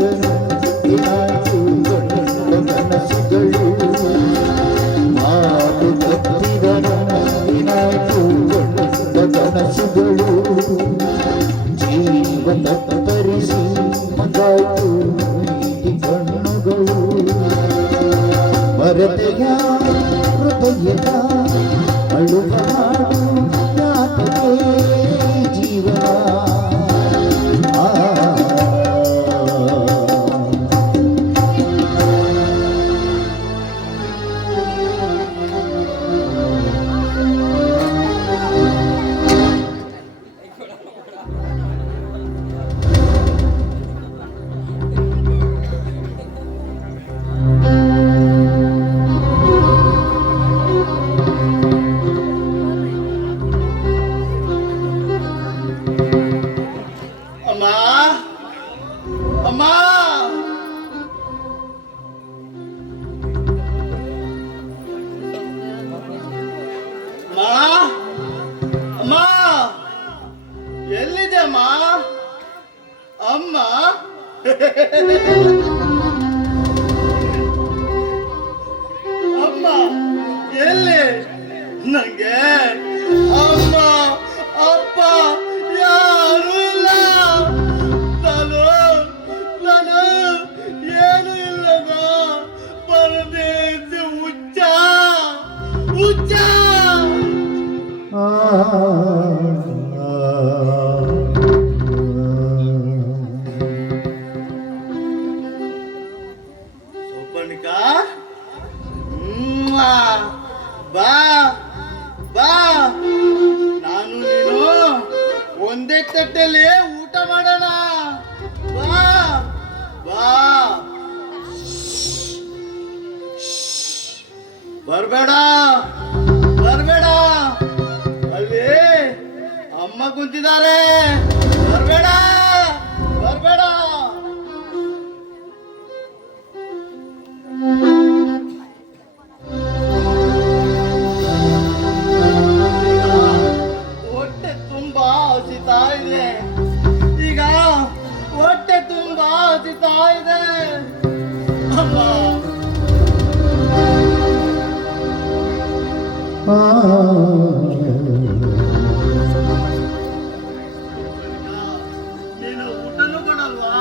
ತಪ್ಪಿದನು ಏನಾಯ್ತು ಗಂಡ ಕನಸುಗಳು ಮಾತು ತಪ್ಪಿದನು ಏನಾಯ್ತು ಗಂಡ ಕನಸುಗಳು ಜೀವ ತತ್ತರಿಸಿ ಮಂಗಾಯ್ತು ಈ ಕಣ್ಣುಗಳು ಮರತೆಯ ಹೃದಯದ ಅಳುವ ಹಾಡು ಯಾತಕ್ಕೆ ಜೀವನ ಎಲ್ಲಿದೆ ಅಮ್ಮ? ಅಮ್ಮ ಅಮ್ಮ ಎಲ್ಲಿ? ನಂಗೆ ಅಮ್ಮ ಅಪ್ಪ ಯಾರು ಇಲ್ಲ. ನಾನು ಏನು ಇಲ್ಲದ ಪರದೇಸಿ ಹುಚ್ಚ ಹುಚ್ಚ. ಬಾ ಬಾ, ನಾನು ನೀನು ಒಂದೇ ತಟ್ಟೆಯಲ್ಲಿ ಊಟ ಮಾಡೋಣ. ಬಾ ಬಾ. ಬರ್ಬೇಡ ಬರ್ಬೇಡ, ಅಲ್ಲಿ ಅಮ್ಮ ಕುಂತಿದ್ದಾರೆ. ಬರ್ಬೇಡ ಬರ್ಬೇಡ. ಹೊಟ್ಟೆ ತುಂಬಾ ಹಸಿತಾ ಇದೆ ಈಗ, ಹೊಟ್ಟೆ ತುಂಬಾ ಹಸಿತಾ ಇದೆ. ಅಮ್ಮ ನೀನು ಊಟನೂ ಕೊಡಲ್ವಾ?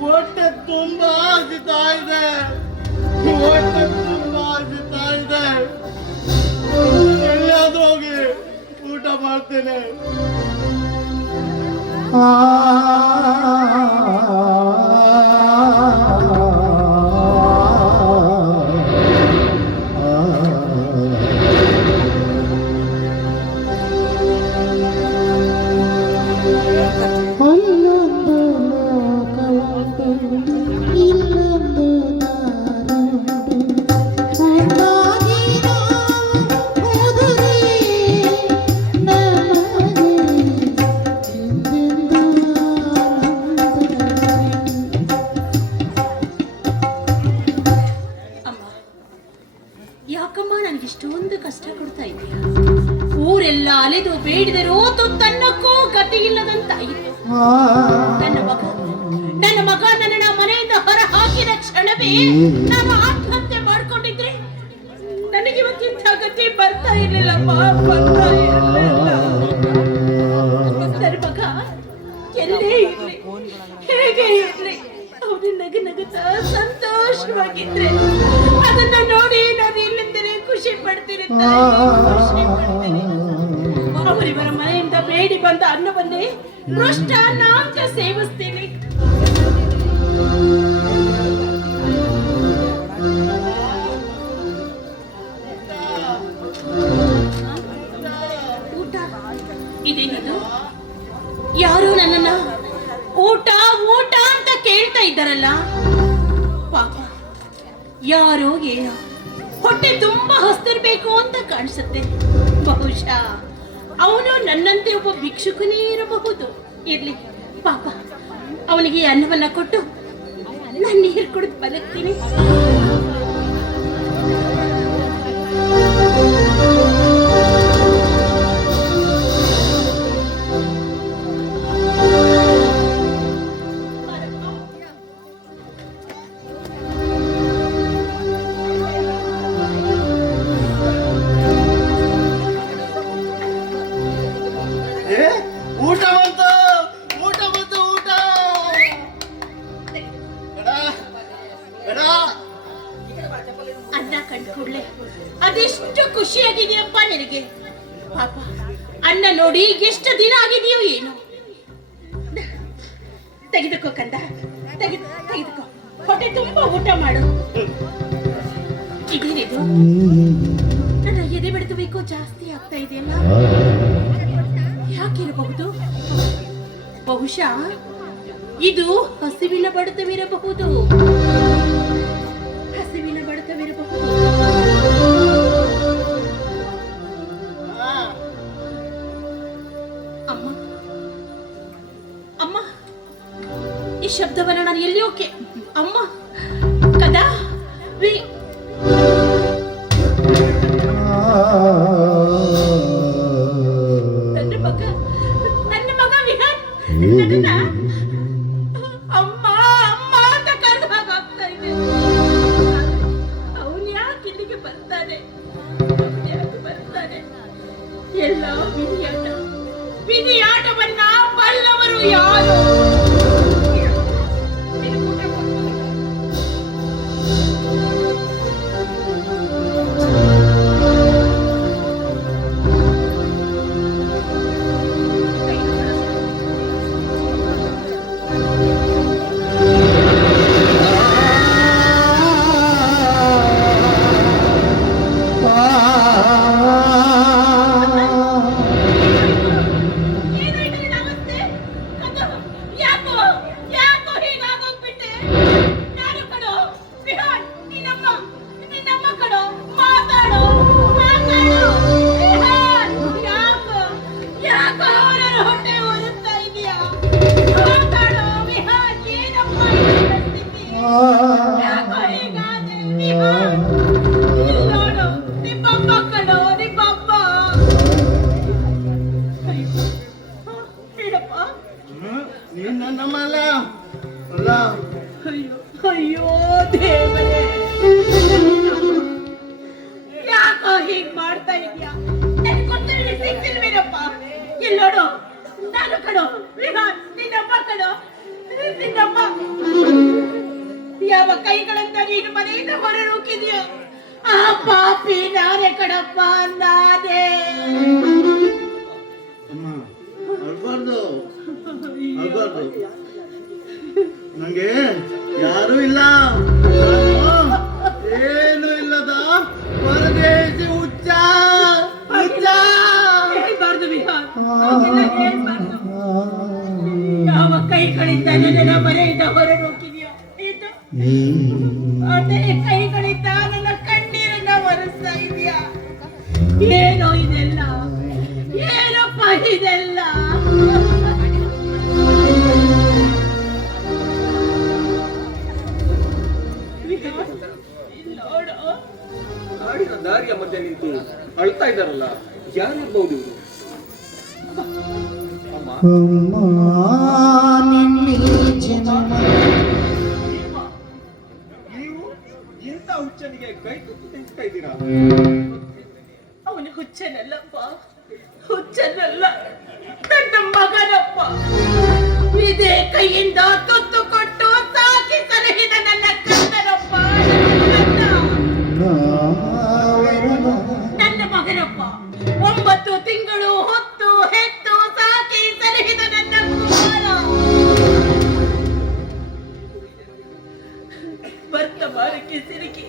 ಹೊಟ್ಟೆ ತುಂಬಾ ಹಸಿತಾ ಇದೆ, ಹೊಟ್ಟೆ ತುಂಬಾ ಹಸಿತಾ ಇದೆ. ಎಲ್ಲಾದ್ರೂ ಹೋಗಿ ಊಟ ಮಾಡ್ತೇನೆ. ಯಾಕಮ್ಮ ನನಗಿಷ್ಟೊಂದು ಕಷ್ಟ ಕೊಡ್ತಾ ಇದೆಯಾ? ಊರೆಲ್ಲ ಅಲೆದು ಬೇಡಿದರೂ ತನ್ನಕ್ಕೂ ಗತಿ ಇಲ್ಲದಂತಾಯಿತು. ನನ್ನ ಮಗ ನನ್ನ ಮನೆಯಿಂದ ಹೊರ ಹಾಕಿದ ಕ್ಷಣವೇ ನಾನು ಆತ್ಮಹತ್ಯೆ ಮಾಡ್ಕೊಂಡಿದ್ರೆ ನನಗೆ ಇವತ್ತಿಂತ ಗತಿ ಬರ್ತಾ ಇರ್ಲಿಲ್ಲಪ್ಪ, ಬರ್ತಾ ಇರಲಿಲ್ಲ. ನನ್ನ ಮಗ ಎಲ್ಲೇ ಇರ್ಲಿ, ಹೇಗೆ ಇರ್ಲಿ, ಅವನು ನಗುತ್ತಾ ಸಂತೋಷವಾಗಿದ್ರೆ ಅದನ್ನ ನೋಡಿ ನಾನು ಇಲ್ಲಿಂದಲೇ ಖುಷಿ ಪಡ್ತೀನಿ. ಅವರಿವರ ಮನೆಯಿಂದ ಬೇಡಿ ಬಂದ ಅನ್ನವನ್ನೇ ಮೃಷ್ಟಾನ್ನ ಅಂತ ಸೇವಿಸ್ತೀನಿ. ಇದೇನಿದು? ಯಾರು ನನ್ನನ್ನ ಊಟ ಊಟ ಅಂತ ಕೇಳ್ತಾ ಇದ್ದಾರಲ್ಲ. ಪಾಪ, ಯಾರೋ ಏನೋ ಹೊಟ್ಟೆ ತುಂಬಾ ಹಸ್ತಿರ್ಬೇಕು ಅಂತ ಕಾಣಿಸುತ್ತೆ. ಬಹುಶಃ ಅವನು ನನ್ನಂತೆ ಒಬ್ಬ ಭಿಕ್ಷುಕನೇ ಇರಬಹುದು. ಇರ್ಲಿ ಪಾಪ, ಅವನಿಗೆ ಅನ್ನವನ್ನ ಕೊಟ್ಟು ನಾನು ನೀರು ಕುಡಿದು ಬದುಕ್ತೀನಿ. ಏ, ಊಟ ಬಂತು, ಊಟ ಬಂತು, ಊಟ. ಎಡ, ಎಡ. ಅನ್ನ ಕಂಡು ಕೂಡ್ಲೆ ಅದೆಷ್ಟು ಖುಷಿಯಾಗಿದೆಯಪ್ಪ ನಿನಗೆ. ಪಾಪ, ಅನ್ನ ನೋಡಿ ಎಷ್ಟು ದಿನ ಆಗಿದೆಯೋ ಏನು. ತೆಗೆದುಕೋ ಕಂದ, ತೆಗೆದುಕೋ, ಹೊಟ್ಟೆ ತುಂಬಾ ಊಟ ಮಾಡು. ಇದೇನಿದು? ನನ್ನ ಎದೆ ಬಡಿದು ಬೇಕು ಜಾಸ್ತಿ ಆಗ್ತಾ ಇದೆಯಲ್ಲ. ಯಾಕಿರಬಹುದು? ಬಹುಶಃ ಇದು ಹಸಿವಿನ ಬಡಿತವಿರಬಹುದು. ಹಸಿವಿನ ಬಡಿತವಿರಬಹುದು. ಅಮ್ಮ, ಅಮ್ಮ, ಈ ಶಬ್ದವನ್ನ ನಾನು ಎಲ್ಲಿಯೋ ಅಮ್ಮ ಕದಾ ನನ್ನ ಮಗ ವಿಹಾನ್ ನನ್ನನ್ನ ಅಮ್ಮ ಅಮ್ಮ ಅಂತ ಕರೆದು ಹಾಗಾಗ್ತಾ ಇದೆ. ಅವನು ಯಾಕೆ ಇಲ್ಲಿಗೆ ಬರ್ತಾನೆ? ಎಲ್ಲ ವಿಧಿಯಾಟವನ್ನ ಬಲ್ಲವರು ಯಾರು? ನೀನ್ ನನ್ನಮ್ಮ ಅಲ್ಲ, ಅಲ್ಲ. ಅಯ್ಯೋ ದೇವರೇ, ಯಾಕೋ ಹೀಗ್ ಮಾಡ್ತಾ ಇದೀಯಾ? ನನ್ ಕೊಟ್ಟರೆ ಸಿಕ್ತಿಲ್ವೇನಪ್ಪ? ಎಲ್ಲೋಡು, ನಾನು ಕಣೋ ವಿಹಾನ್, ನಿನ್ನಮ್ಮ ಕಣೋ, ನಿನ್ನಮ್ಮ. ಯಾವ ಕೈಗಳಿಂದ ನೀನು ಮನೆಯಿಂದ ಹೊರನೂಕಿದೆಯೋ ಆ ಪಾಪಿ ನಾನೇ ಕಣಪ್ಪ, ನಾನೇ. ಅಮ್ಮ, ಅಳ್ಬಾರ್ದು, ಅಳ್ಬಾರ್ದು. ನಂಗೆ ಯಾರು ಇಲ್ಲ, ಏನು ಇಲ್ಲದ ಪರದೇಶಿ ಹುಚ್ಚ ಹುಚ್ಚ. ಹೇಳ್ಬಾರ್ದು ವಿಹಾನ್, ಹೇಳ್ಬಾರ್ದು. ಯಾವ ಕೈಗಳಿಂದ ನನ್ನ ಮನೆಯಿಂದ ಹೊರನೂಕಿದೆಯೋ ಇದು ಅದೇ ಕೈಗಳಿಂದ ನನ್ನ ಕಣ್ಣೀರನ್ನ ಒರೆಸ್ತಾ ಇದೆಯಾ? ಏನೋ ಇದೆಲ್ಲ, ಏನಪ್ಪ ಇದೆಲ್ಲ? ಕಾಡಿನ ದಾರಿಯ ಮಧ್ಯೆ ನಿಂತು ಅಳ್ತಾ ಇದ್ದಾರಲ್ಲ, ಯಾರಿರ್ಬಹುದು ಇವರು? ಅಮ್ಮ, ನೀವು ಇಂಥ ಹುಚ್ಚನಿಗೆ ಕೈ ತುತ್ತು ತಿಂತಾ ಇದ್ದೀರಾ? ಅವನು ಹುಚ್ಚನಲ್ಲಪ್ಪ, ಹುಚ್ಚನಲ್ಲ, ನನ್ನ ಮಗನಪ್ಪ. ಇದೇ ಕೈಯಿಂದ ತುತ್ತು ಕೊಟ್ಟು ಸಾಕಿ ಸಲಹಿದ ನನ್ನ ಕಂದನಪ್ಪ, ನನ್ನ ಮಗನಪ್ಪ. 9 ತಿಂಗಳು ಹೊತ್ತು ಹೆತ್ತು ಸಾಕಿ ಸಲಹಿದ ನನ್ನ ಕುಮಾರ. ವರ್ತಮಾನಕ್ಕೆ ಸಿಲುಕಿ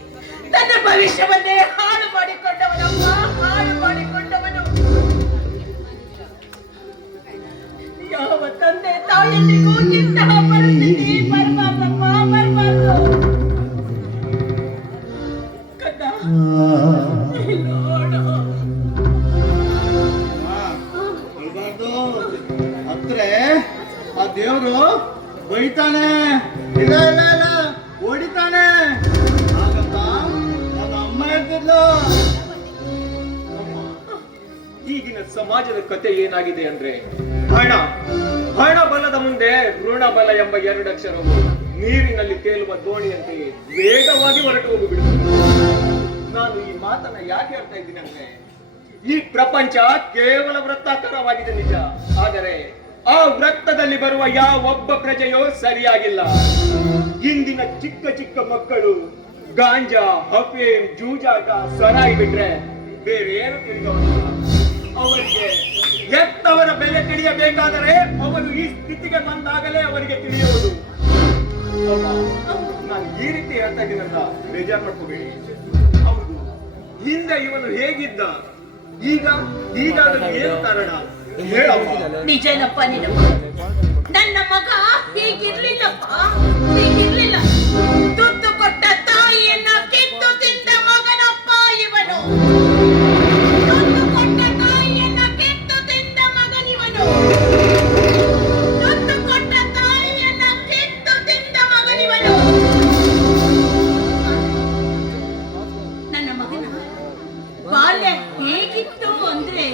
ನನ್ನ ಭವಿಷ್ಯವನ್ನೇ ಹಾಳು ಮಾಡಿಕೊಂಡವನಪ್ಪ, ಹಾಳು ಮಾಡಿಕೊಂಡವನು. ಎಲ್ರಿಗೂ ಇಂತಹ ಪರಿಸ್ಥಿತಿ ಬರಬಾರ್ದಪ್ಪ, ಬರಬಾರ್ದು. ಕದ್ದ ನೋಡು. ಅಲ್ಬಾರ್ದು ಅಂದ್ರೆ ಆ ದೇವ್ರು ಬೈತಾನೆ, ಇಲ್ಲ ಇಲ್ಲ ಇಲ್ಲ ಹೊಡಿತಾನೆ. ಹಾಗಂತ ನನ್ನ ಅಮ್ಮ ಹೇಳ್ತಿದ್ಲು. ಈಗಿನ ಸಮಾಜದ ಕತೆ ಏನಾಗಿದೆ ಅಂದ್ರೆ ಹಣ ಬಲದ ಮುಂದೆ ಋಣ ಬಲ ಎಂಬ ಎರಡು ಅಕ್ಷರವು ನೀರಿನಲ್ಲಿ ತೇಲುವ ದೋಣಿಯಂತೆ ವೇಗವಾಗಿ ಹೊರಟು ಹೋಗಿಬಿಡುತ್ತದೆ. ನಾನು ಈ ಮಾತನ್ನ ಯಾಕೆ ಹೇಳ್ತಾ ಇದ್ದೀನಿ ಅಂದ್ರೆ, ಈ ಪ್ರಪಂಚ ಕೇವಲ ವೃತ್ತಾಕಾರವಾಗಿದೆ ನಿಜ, ಆದರೆ ಆ ವೃತ್ತದಲ್ಲಿ ಬರುವ ಯಾವೊಬ್ಬ ಪ್ರಜೆಯೋ ಸರಿಯಾಗಿಲ್ಲ. ಇಂದಿನ ಚಿಕ್ಕ ಚಿಕ್ಕ ಮಕ್ಕಳು ಗಾಂಜಾ, ಹಫೀಮ್, ಜೂಜಾಟ, ಸರಾಯಿ ಬಿಟ್ರೆ ಬೇರೆ ಏನು ತಿಳಿದವರಲ್ಲ. ಅವರಿಗೆ ಎತ್ತವರ ಬೆಲೆ ತಿಳಿಯಬೇಕಾದರೆ ಅವರು ಈ ಸ್ಥಿತಿಗೆ ಬಂದಾಗಲೇ ಅವರಿಗೆ ತಿಳಿಯುವುದು. ನಾನು ಈ ರೀತಿ ಹೇಳ್ತಾ ಇದ್ದೀನಂತ ಬೇಜಾರು ಮಾಡ್ಕೋಬೇಡಿ. ಹೌದು, ಹಿಂದೆ ಇವನು ಹೇಗಿದ್ದ, ಈಗಾಗಲೂ ಏನು ಕಾರಣ ಹೇಳಮ್ಮ. ನಿಜನಪ್ಪ ನಿನ್ನ ನನ್ನ ಮಗ ಹೀಗಿರ್ಲಿಲ್ಲಪ್ಪ, ಹೀಗಿರ್ಲಿಲ್ಲ. ತುತ್ತು ಕೊಟ್ಟ ತಾಯಿಯನ್ನ ಕಿತ್ತು ತಿಂದ ಮಗನಪ್ಪ ಇವನು. ತುತ್ತು ಕೊಟ್ಟ ತಾಯಿಯನ್ನ ಕಿತ್ತು ತಿಂದ ಮಗನಿವನು. ತುತ್ತು ಕೊಟ್ಟ ತಾಯಿಯನ್ನ ಕಿತ್ತು ತಿಂದ ಮಗನಿವನು. ನನ್ನ ಮಗನ ಬಾಲ್ಯ ಹೇಗಿತ್ತು ಅಂದ್ರೆ